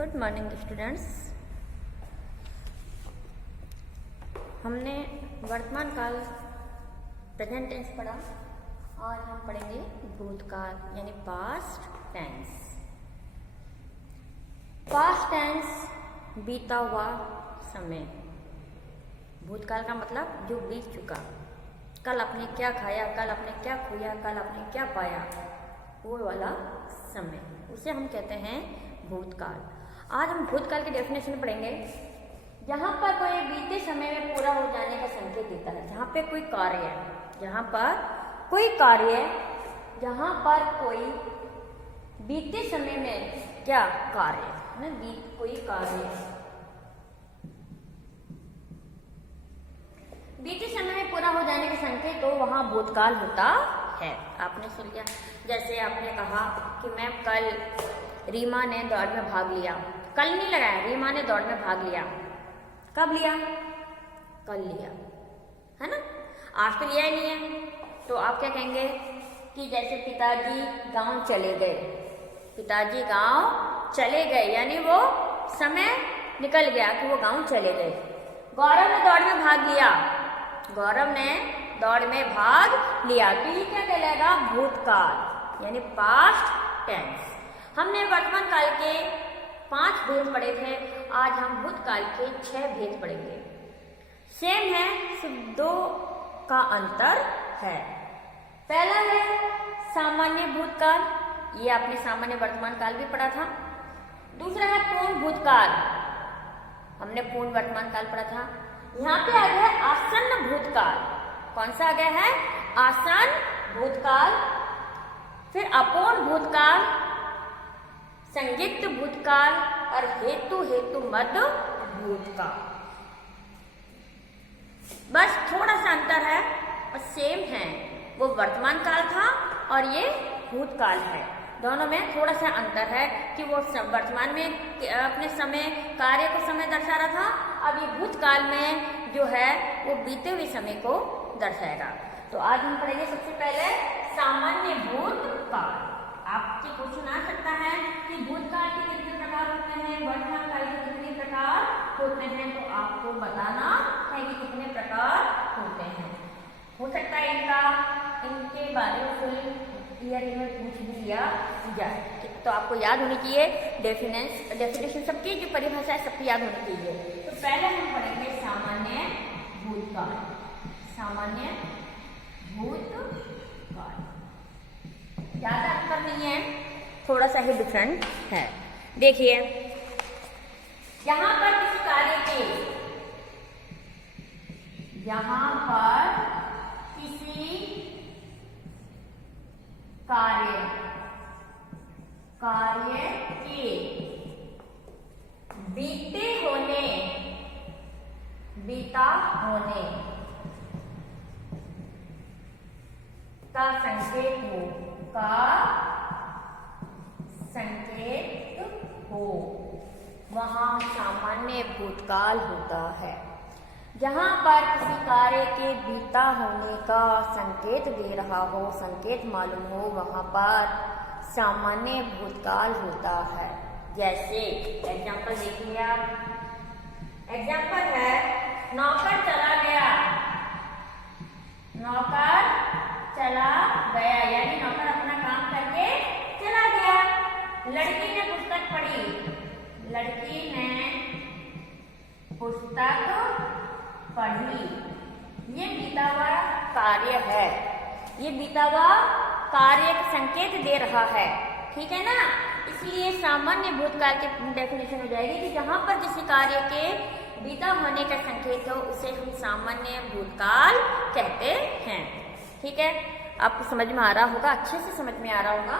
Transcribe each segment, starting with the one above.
Good morning students. हमने वर्तमान काल प्रेजेंट टेंस पढ़ा। आज हम पढ़ेंगे भूतकाल यानी पास्ट टेंस। पास्ट टेंस बीता हुआ समय। भूतकाल का मतलब जो बीत चुका। कल आपने क्या खाया, कल आपने क्या खोया, कल आपने क्या पाया, वो वाला समय, उसे हम कहते हैं भूतकाल। आज हम भूतकाल की डेफिनेशन पढ़ेंगे। जहाँ पर कोई बीते समय में पूरा हो जाने का संकेत देता है, जहाँ पे कोई कार्य है, जहाँ पर कोई कार्य, जहाँ पर कोई बीते समय में क्या कार्य है ना, कोई कार्य बीते समय में पूरा हो जाने का संकेत, तो वहाँ भूतकाल होता है। आपने सुन लिया, जैसे आपने कहा कि मैम कल रीमा ने दौड़ में भाग लिया। कल नहीं लगाया, रीमा ने दौड़ में भाग लिया। कब लिया? कल लिया, है ना। आज तो लिया ही नहीं है, तो आप क्या कहेंगे कि जैसे पिताजी गांव चले गए। पिताजी गांव चले गए यानी वो समय निकल गया कि वो गांव चले गए। गौरव ने दौड़ में भाग लिया। गौरव ने दौड़ में भाग लिया, तो ये क्या कहलाएगा? भूतकाल यानी पास्ट टेंस। हमने वर्तमान काल के 5 भेद पढ़े थे। आज हम भूतकाल के 6 भेद पढ़ेंगे। सेम है, सिर्फ 2 का अंतर है। पहला है सामान्य भूतकाल, ये आपने सामान्य वर्तमान काल भी पढ़ा था। दूसरा है पूर्ण भूतकाल, हमने पूर्ण वर्तमान काल पढ़ा था। यहाँ पे आ गया है आसन्न भूतकाल। कौन सा आ गया है? आसन्न भूतकाल। फिर अपूर्ण भूतकाल, संदिग्ध भूतकाल और हेतु मद भूतकाल। बस थोड़ा सा अंतर है और सेम है। वो वर्तमान काल था और ये भूतकाल है। दोनों में थोड़ा सा अंतर है कि वो वर्तमान में अपने समय कार्य को समय दर्शा रहा था, अब ये भूतकाल में जो है वो बीते हुए समय को दर्शाएगा। तो आज हम पढ़ेंगे सबसे पहले सामान्य भूतकाल। आपसे क्वेश्चन आ सकता है कि भूतकाल के कितने प्रकार होते हैं, वर्तमान काल के कितने प्रकार होते हैं, तो आपको बताना है कि कितने प्रकार होते हैं। हो सकता है इनके बारे में फुल क्लियर में पूछ भी लिया जाए, तो आपको याद होनी चाहिए डेफिनेशन सबकी, जो परिभाषा है सबकी याद होनी चाहिए। तो पहले हम पढ़ेंगे सामान्य भूतकाल। सामान्य भूतकाल ज्यादा अंतर नहीं है, थोड़ा सा ही डिफरेंट है। देखिए, यहाँ पर किसी कार्य के, यहाँ पर किसी कार्य के बीता होने का संकेत हो, वहाँ सामान्य भूतकाल होता है। जहाँ पर किसी कार्य के बीता होने का संकेत दे रहा हो, संकेत मालूम हो, वहाँ पर सामान्य भूतकाल होता है। जैसे एग्जाम्पल देखिए आप। एग्जाम्पल है नौकर चला गया। नौकर चला गया यानी नौकर अपना काम करके चला गया। लड़की ने पुस्तक पढ़ी। लड़की ने पुस्तक पढ़ी। ये बीता हुआ कार्य है, ये बीता हुआ कार्य का संकेत दे रहा है, ठीक है ना। इसलिए सामान्य भूतकाल की डेफिनेशन हो जाएगी कि जहां पर किसी कार्य के बीता होने का संकेत हो, उसे हम सामान्य भूतकाल कहते हैं। ठीक है, आपको समझ में आ रहा होगा, अच्छे से समझ में आ रहा होगा,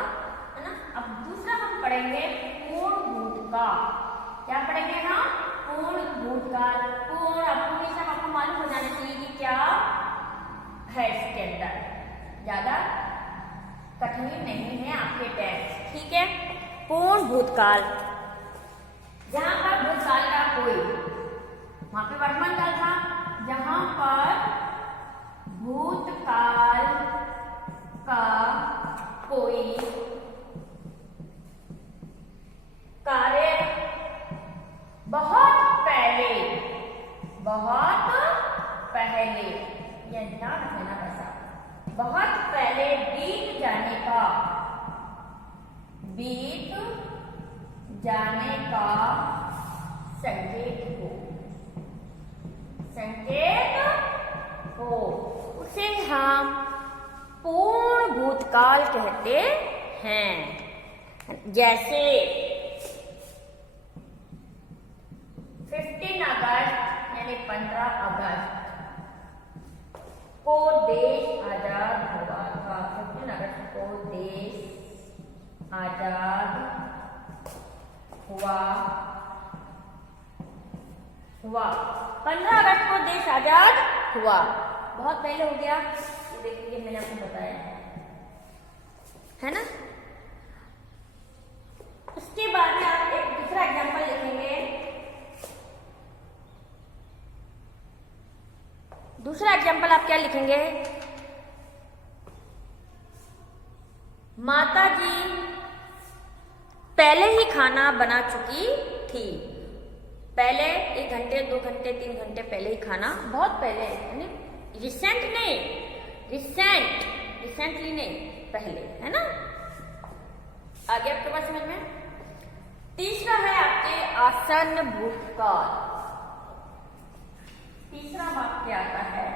है ना। अब दूसरा हम पढ़ेंगे पूर्ण भूतकाल। क्या पढ़ेंगे हम? पूर्ण भूतकाल। पूर्ण अपूर्ण सब आपको मालूम हो जाना चाहिए कि क्या है इसके अंदर, ज्यादा कठिन नहीं है आपके टेस्ट, ठीक है। पूर्ण भूतकाल, जहां पर भूतकाल का कोई, वहां पे वर्तमान काल था, जहां पर भूतकाल का कोई कार्य जाने का संकेत हो, संकेत हो, उसे हम पूर्ण भूतकाल कहते हैं। जैसे 15 अगस्त यानी 15 अगस्त को देश आजाद हुआ था। 15 अगस्त को देश आजाद हुआ 15 अगस्त को देश आजाद हुआ, बहुत पहले हो गया। ये देखिए मैंने आपको बताया है ना। उसके बाद में आप एक दूसरा एग्जांपल लिखेंगे। दूसरा एग्जांपल आप क्या लिखेंगे? माता जी पहले ही खाना बना चुकी थी। पहले 1 घंटे 2 घंटे 3 घंटे पहले ही खाना, बहुत पहले, यानी रिसेंटली नहीं, पहले, है ना। आगे आपके पास समझ में। तीसरा है आपके आसन्न भूतकाल। तीसरा वाक्य आता है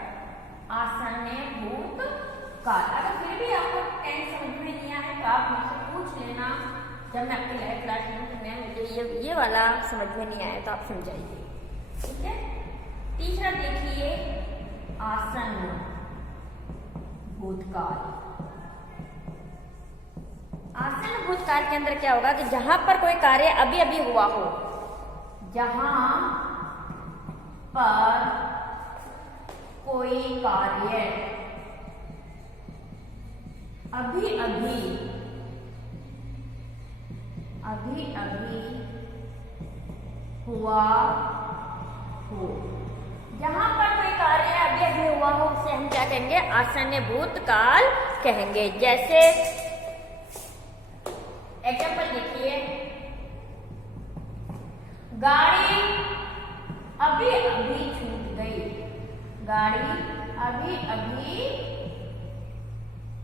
आसन्न भूतकाल। अगर फिर भी आपको टेंस समझ में नहीं आया तो आप मुझसे पूछ लेना जब मैं आपकी लाइव क्लास लूँ कि मैम मुझे ये वाला समझ में नहीं आया तो आप समझाइए, ठीक है। तीसरा देखिए आसन्न भूतकाल। आसन्न भूतकाल के अंदर क्या होगा कि जहां पर कोई कार्य अभी अभी हुआ हो, जहां पर कोई कार्य अभी अभी हुआ हो, जहां पर कोई कार्य अभी अभी हुआ हो उसे हम क्या कहेंगे? आसन्न भूतकाल कहेंगे। जैसे एग्जाम्पल देखिए, गाड़ी अभी अभी छूट गई, गाड़ी अभी अभी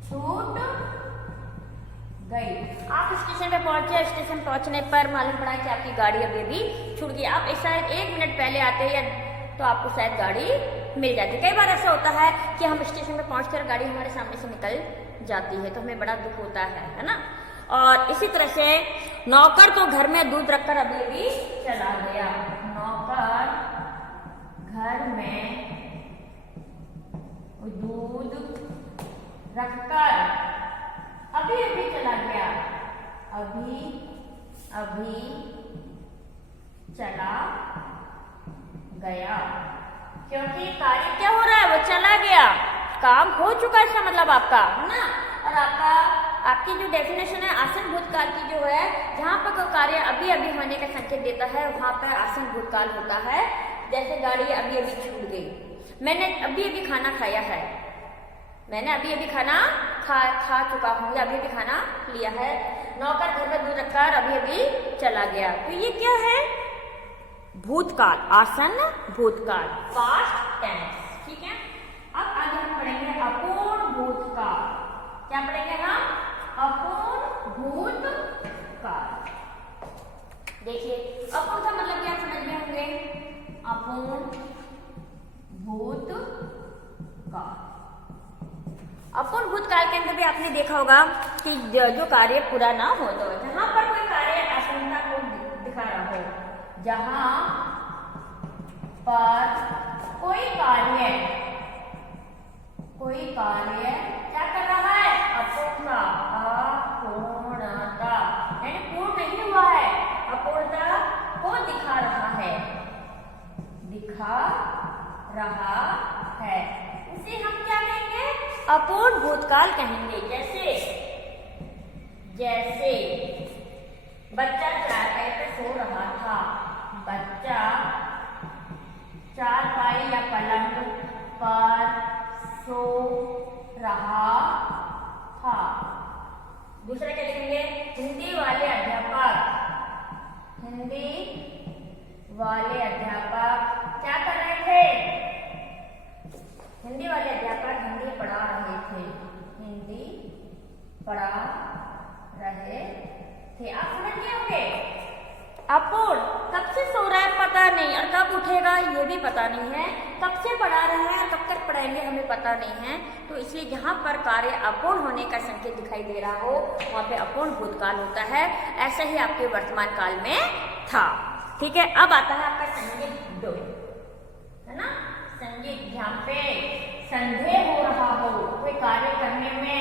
छूट गई। आप स्टेशन पे पहुंचे, स्टेशन पहुंचने पर मालूम पड़ा कि आपकी गाड़ी अभी अभी छूट गई। आप शायद 1 मिनट पहले आते या तो आपको शायद गाड़ी मिल जाती। कई बार ऐसा होता है कि हम स्टेशन पे पहुंचते और गाड़ी हमारे सामने से निकल जाती है तो हमें बड़ा दुख होता है ना। और इसी तरह से नौकर तो घर में दूध रखकर अभी अभी चला गया, नौकर घर में दूध रखकर अभी अभी चला गया, अभी अभी चला गया, क्योंकि कार्य क्या हो रहा है? वो चला गया, काम हो चुका, इसका मतलब आपका, है ना। और आपकी जो डेफिनेशन है आसन्न भूतकाल की जो है, जहां पर कोई कार्य अभी अभी होने का संकेत देता है वहां पर आसन्न भूतकाल होता है। जैसे गाड़ी अभी अभी छूट गई, मैंने अभी अभी खाना खाया है, मैंने अभी अभी खाना खा चुका हूँ, अभी अभी खाना लिया है। नौकर घर में दूध रखकर अभी अभी चला गया, तो ये क्या है? भूतकाल, आसन्न भूतकाल, पास्ट टेंस, ठीक है। अब आगे हम पढ़ेंगे अपूर्ण भूतकाल। क्या पढ़ेंगे हम? अपूर्ण भूतकाल। देखिए अपूर्ण का मतलब क्या समझ में होंगे? अपूर्ण भूतकाल। अपूर्ण भूतकाल के अंदर भी आपने देखा होगा कि जो कार्य पूरा ना हो, तो जहां पर कोई कार्य अपूर्णता को दिखा रहा हो, जहां पर कोई कार्य क्या कर रहा है? अपूर्णता, यानी पूर्ण नहीं हुआ है, अपूर्णता को दिखा रहा है, उसे हम क्या कहेंगे? अपूर्ण भूतकाल कहेंगे। जैसे बच्चा चारपाई पे सो रहा था, बच्चा चारपाई या पलंग पर सो रहा था। दूसरा क्या लिखेंगे? हिंदी वाले अध्यापक क्या कर रहे थे? हिंदी वाले अध्यापक हिंदी पढ़ा रहे थे, आप समझ गए होंगे। अपूर्ण, कब से सो रहा है पता नहीं, और कब उठेगा ये भी पता नहीं है, कब से पढ़ा रहे हैं कब तक पढ़ाएंगे हमें पता नहीं है। तो इसलिए जहाँ पर कार्य अपूर्ण होने का संकेत दिखाई दे रहा हो वहाँ पे अपूर्ण भूतकाल होता है। ऐसा ही आपके वर्तमान काल में था। ठीक है, अब आता है आपका संज्ञित 2, है ना। संज्ञित जहाँ पे संदेह हो रहा हो, कोई कार्य करने में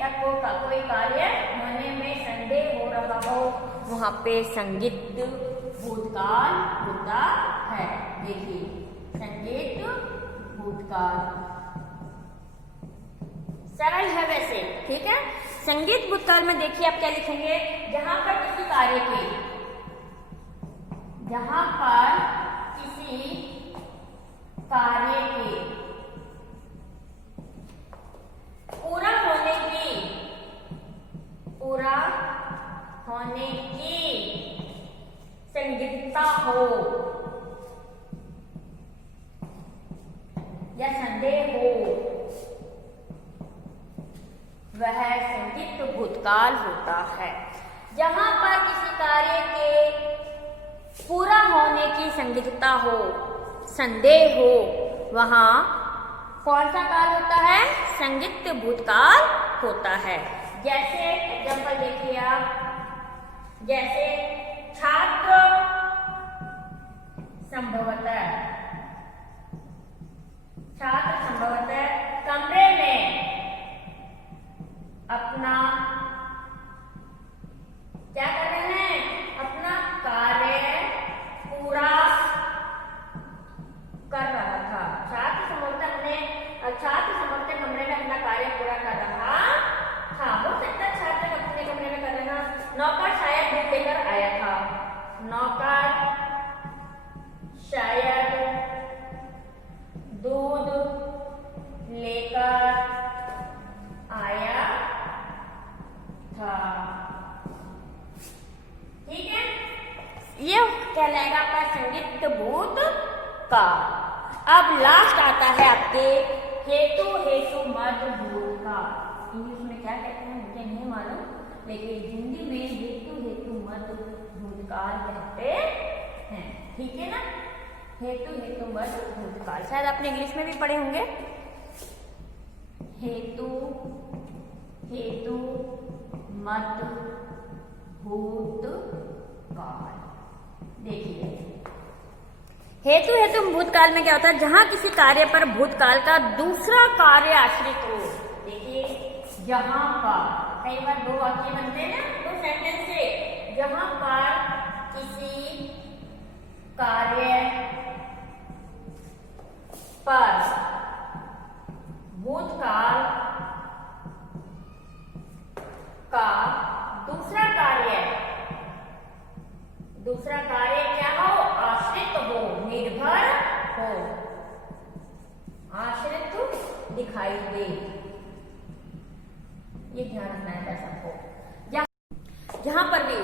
या कोई कार्य होने में संदेह हो रहा हो, वहां पे संज्ञित भूतकाल होता है। देखिए संज्ञित भूतकाल सरल है वैसे, ठीक है। संज्ञित भूतकाल में देखिए आप क्या लिखेंगे, जहां पर किसी कार्य के पूरा होने की संदिग्धता हो या संदेह हो, वह संदिग्ध भूतकाल होता है। जहां पर किसी कार्य के पूरा होने की संदिग्धता हो, संदेह हो, वहां कौन सा काल होता है, संदिग्ध भूतकाल होता है। जैसे एग्जाम्पल देखिए आप, जैसे छात्र संभवतः कमरे में अपना क्या कर रहे हैं, अपना कार्य पूरा कर रहा था। छात्र संभवतः कमरे में अपना कार्य पूरा कर रहा था। हो सकता है छात्र अपने कमरे में कर रहा, नौकर शायद दूध लेकर आया था, नौकर शायद दूध लेकर आया था। ठीक है, ये कहलाएगा आपका संदिग्ध भूतकाल। अब लास्ट आता है आपके हेतु मद भूतकाल। इंग्लिश में क्या कहते हैं मुझे नहीं मालूम, लेकिन हिंदी में हेतु मद भूतकाल कहते हैं। ठीक है ना, हेतु मद भूतकाल शायद आपने इंग्लिश में भी पढ़े होंगे। हेतु मद भूतकाल। देखिए हेतु भूतकाल में क्या होता है, जहां किसी कार्य पर भूतकाल का दूसरा कार्य आश्रित हो। देखिए जहां पर कई बार दो वाक्य बनते हैं ना, दो सेंटेंस से, जहां पर किसी कार्य पर भूतकाल का दूसरा कार्य क्या हो, आश्रित हो, निर्भर हो, आश्रित दिखाई दे। ये ध्यान रखना है सबको। जहां पर भी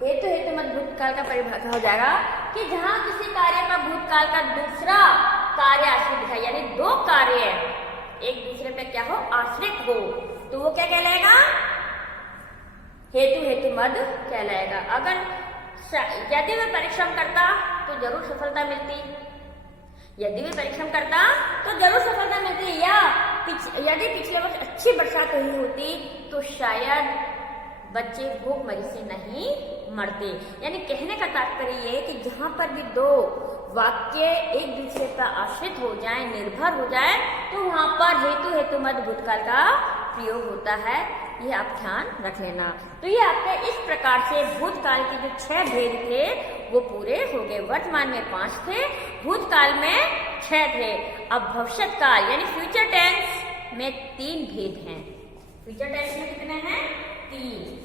हेतु मद भूतकाल का परिभाषा हो जाएगा कि जहां किसी कार्य पर भूतकाल का दूसरा कार्य आश्रित दिखाई, यानी दो कार्य एक दूसरे पे क्या हो, आश्रित हो, तो वो क्या कहलाएगा, हेतु मद कहलाएगा। अगर यदि वह परिश्रम करता तो जरूर सफलता मिलती, या यदि पिछले वक्त अच्छी बरसात हुई होती तो शायद बच्चे भूखमरी से नहीं मरते। यानी कहने का तात्पर्य ये कि जहां पर भी दो वाक्य एक दूसरे पर आश्रित हो जाए, निर्भर हो जाए, तो वहां पर हेतु मद भूतकाल का प्रयोग होता है। ये आप ध्यान रख लेना। तो ये आपके इस प्रकार से भूतकाल के जो 6 भेद थे वो पूरे हो गए। वर्तमान में 5 थे, भूतकाल में 6 थे। अब भविष्य काल यानी फ्यूचर टेंस में 3 भेद हैं। फ्यूचर टेंस में कितने हैं, 3।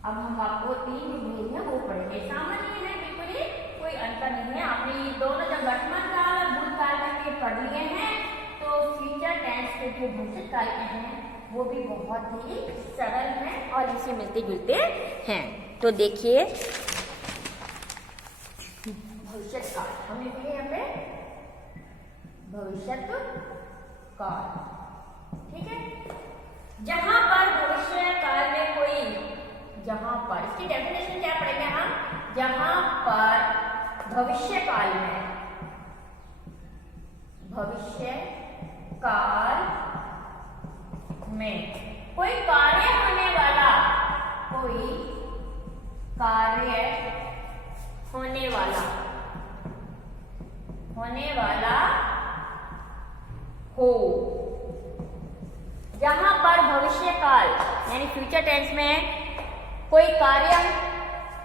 अब हम आपको 3 भेद है वो पढ़ेंगे। सामान्य है, बिल्कुल ही कोई अंतर नहीं है। आपने ये दोनों जब वर्तमान काल और भूतकाल के पढ़ लिए हैं, तो फ्यूचर टेंस के जो भविष्य काल के हैं वो भी बहुत ही सरल है और इनसे मिलते जुलते हैं। तो देखिए भविष्य काल हम लिखेंगे यहाँ पे भविष्य काल। ठीक है, जहां पर भविष्य काल में कोई, जहां पर इसकी डेफिनेशन क्या पढ़ेंगे हम, जहां पर भविष्य काल में कोई कार्य होने वाला हो, जहां पर भविष्य काल यानी फ्यूचर टेंस में कोई कार्य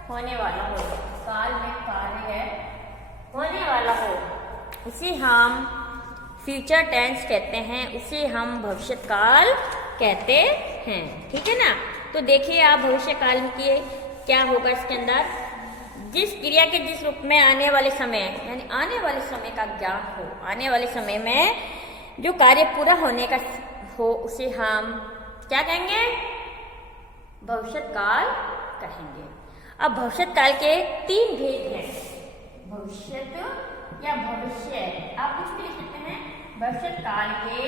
होने वाला हो, काल में कार्य होने वाला हो, उसे हम फ्यूचर टेंस कहते हैं, उसे हम भविष्य काल कहते हैं। ठीक है ना। तो देखिए आप भविष्य काल के क्या होगा इसके अंदर, जिस क्रिया के जिस रूप में आने वाले समय यानी आने वाले समय का ज्ञान हो, आने वाले समय में जो कार्य पूरा होने का हो, उसे हम क्या कहेंगे, भविष्य काल कहेंगे। अब भविष्य काल के 3 भेद हैं, भविष्यत या भविष्य, आप कुछ भी लिख सकते हैं। भविष्य काल के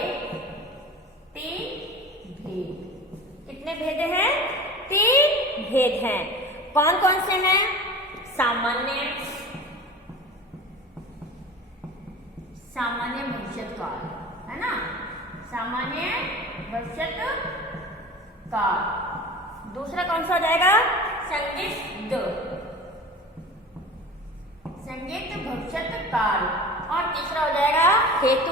3 भेद, कितने भेद हैं, 3 भेद हैं। कौन कौन से हैं, सामान्य भविष्य काल, है ना, सामान्य भविष्य काल। दूसरा कौन सा हो जाएगा, संदिग्ध भविष्य काल। और तीसरा हो जाएगा हेतु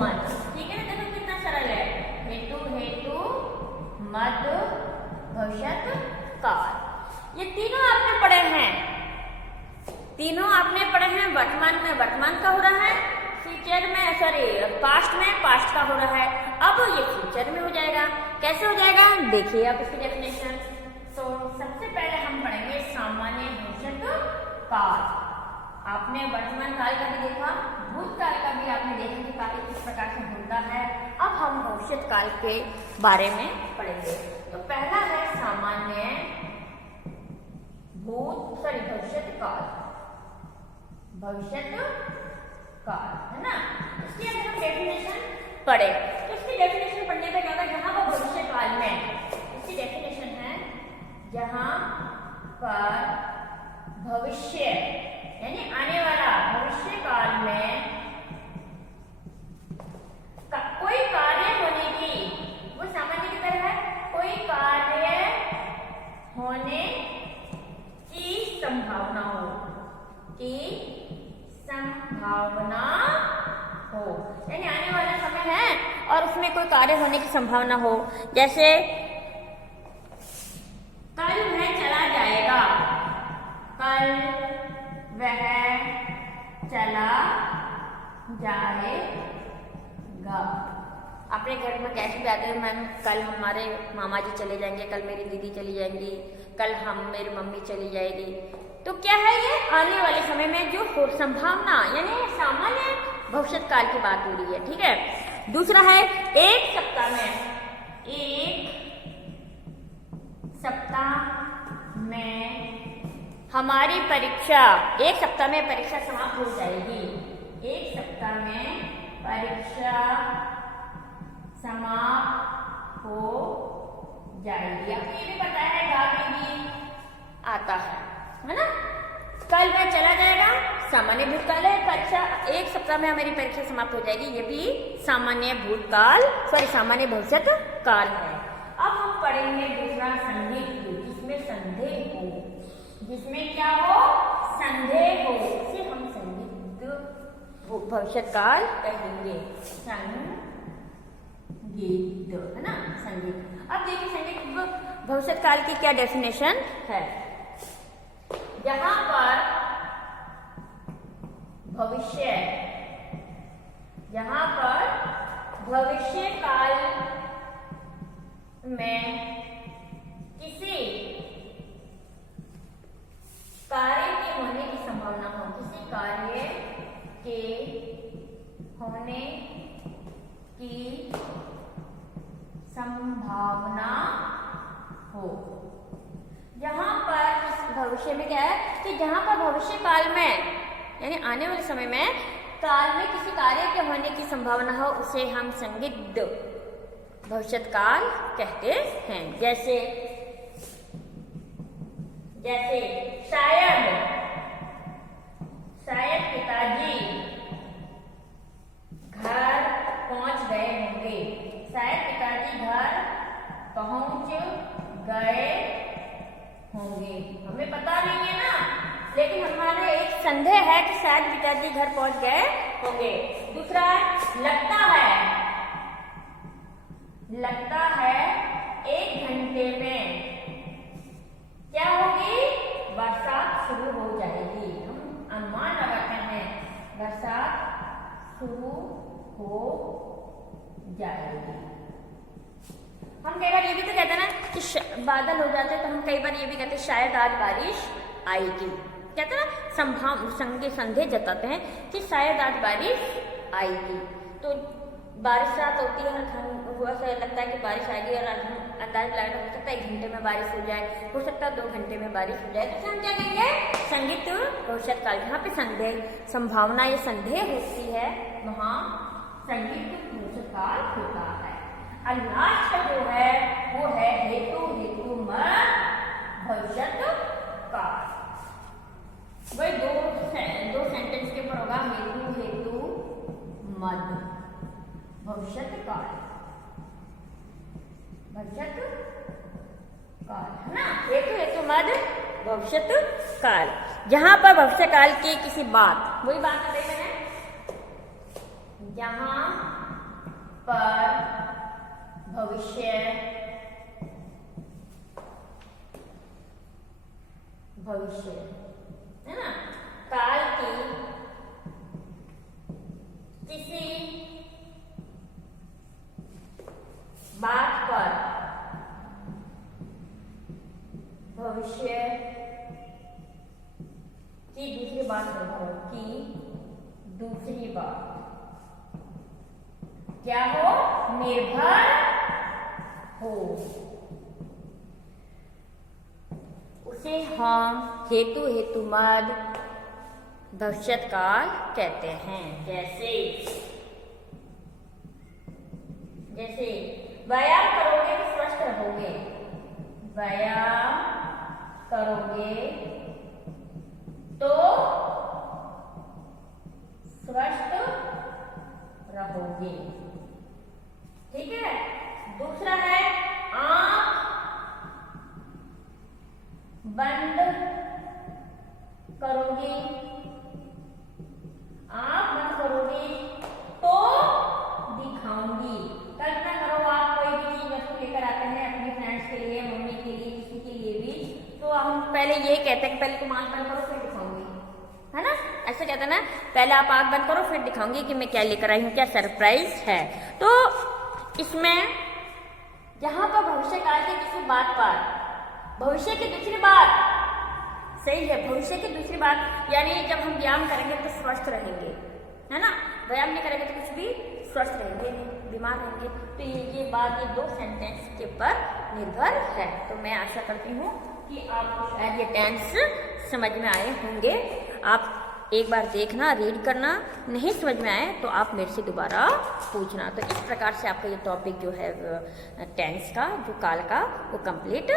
मद। ठीक है ना, देखो कितना सरल है, हेतु मद भविष्य काल। ये तीनों आपने पढ़े हैं, वर्तमान में वर्तमान का हो रहा है, फ्यूचर में पास्ट का हो रहा है, अब ये फ्यूचर में हो जाएगा। कैसे हो जाएगा, देखिए आप इसकी डेफिनेशन। तो सबसे पहले हम पढ़ेंगे सामान्य भविष्य काल। आपने वर्तमान काल का भी देखा, भूतकाल का भी आपने देखा कि कार्य किस प्रकार से होता है। अब हम भविष्य काल के बारे में पढ़ेंगे। तो पहला है सामान्य भविष्य काल, है ना। इसकी अगर हम डेफिनेशन पढ़े तो इसकी डेफिनेशन पढ़ने पे क्या होगा, जहां पर भविष्य काल में, इसकी डेफिनेशन है जहां पर भविष्य यानी आने वाला भविष्य काल में कोई कार्य होने की, वो सामान्य की तरह है, कोई कार्य होने की संभावना हो, यानी आने वाला समय है और उसमें कोई कार्य होने की संभावना हो। जैसे कल वह चला जाएगा, कल वह चला जाएगा। अपने घर में कैसे भी आते हैं, मैम कल हमारे मामा जी चले जाएंगे, कल मेरी दीदी चली जाएंगी, कल मेरी मम्मी चली जाएगी। तो क्या है, ये आने वाले समय में जो संभावना यानी सामान्य भविष्य काल की बात हो रही है। ठीक है। दूसरा है एक सप्ताह में हमारी परीक्षा, एक सप्ताह में परीक्षा समाप्त हो जाएगी, एक सप्ताह में परीक्षा समाप्त हो जाएगी। आपको ये भी पता है, गाली भी आता है ना। कल वह चला जाएगा, सामान्य भूतकाल है, परीक्षा एक सप्ताह में हमारी परीक्षा समाप्त हो जाएगी, ये भी सामान्य सामान्य भविष्य काल है। अब हम पढ़ेंगे दूसरा संदिग्ध, जिसमें संदेह हो, जिसमें क्या हो, संदेह हो, इसे हम संदिग्ध भविष्य काल कहेंगे, संदिग्ध, है ना, संदिग्ध। अब देखिए संदिग्ध भविष्य काल की क्या डेफिनेशन है। जहां पर भविष्य काल में किसी कार्य के होने की संभावना हो, किसी कार्य के होने की संभावना हो। जहां पर भविष्य में क्या है कि जहां पर भविष्य काल में यानी आने वाले समय में काल में किसी कार्य के होने की संभावना हो, उसे हम संदिग्ध भविष्य काल कहते हैं। जैसे शायद पिताजी घर पहुंच गए होंगे। शायद पिताजी घर पहुंच गए होंगे। हमें पता नहीं है ना, लेकिन हमारे एक संदेह है कि शायद पिताजी घर पहुंच गए होंगे। दूसरा लगता है 1 घंटे में क्या होगी? बरसात शुरू हो जाएगी। हम अनुमान लगाते हैं बरसात शुरू हो जाएगी। हम कई बार ये भी तो कहते हैं ना कि बादल हो जाते हैं, तो हम कई बार ये भी कहते हैं शायद आज बारिश आएगी। कहते हैं ना संदेह जताते हैं कि शायद आज बारिश आएगी। तो बारिश रात होती है, ऐसा लगता है कि बारिश आएगी और हम अंदाज लगाना, हो सकता है 1 घंटे में बारिश हो जाए, हो सकता है 2 घंटे में बारिश हो जाए। तो हम क्या कहेंगे? संदिग्ध भविष्य काल। जहाँ पे संदेह संभावना या संदेह होती है वहाँ संदिग्ध भविष्य काल होता है। और लास्ट जो है वो है हेतु भविष्य काल। वही दो सेंटेंस के ऊपर होगा, हेतु मद भविष्य काल, है ना। हेतु मद भविष्य काल। जहां पर भविष्य काल की किसी बात, वही बात देख रहे हैं, जहां पर भविष्य है ना काल की किसी बात पर भविष्य की दूसरी बात क्या हो? निर्भर हो, उसे हम हेतु मद भविष्य काल कहते हैं। जैसे व्यायाम करोगे तो स्वस्थ रहोगे। व्यायाम करोगे तो स्वस्थ रहोगे। ठीक है। दूसरा है आंख बंद करोगी, तो दिखाऊंगी। कल्पना करो आप कोई भी चीज वस्तु लेकर आते हैं अपने फ्रेंड्स के लिए, मम्मी के लिए, किसी के लिए भी, तो हम पहले ये कहते हैं कि पहले तुम आंख बंद करो फिर दिखाऊंगी, है ना। ऐसे कहते हैं ना, पहले आप आंख बंद करो फिर दिखाऊंगी कि मैं क्या लेकर आई हूँ, क्या सरप्राइज है। तो इसमें जहां पर भविष्य काल की किसी बात पर भविष्य की दूसरी बात, सही है, भविष्य की दूसरी बात, यानी जब हम व्यायाम करेंगे तो स्वस्थ रहेंगे, है ना। व्यायाम नहीं करेंगे तो कुछ भी स्वस्थ रहेंगे नहीं, बीमार रहेंगे। तो ये बात ये 2 सेंटेंस के ऊपर निर्भर है। तो मैं आशा करती हूँ कि आपको शायद ये टेंस समझ में आए होंगे। आप एक बार देखना, रीड करना, नहीं समझ में आए तो आप मेरे से दोबारा पूछना। तो इस प्रकार से आपका ये टॉपिक जो है टेंस का, जो काल का, वो कंप्लीट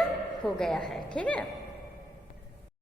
हो गया है। ठीक है।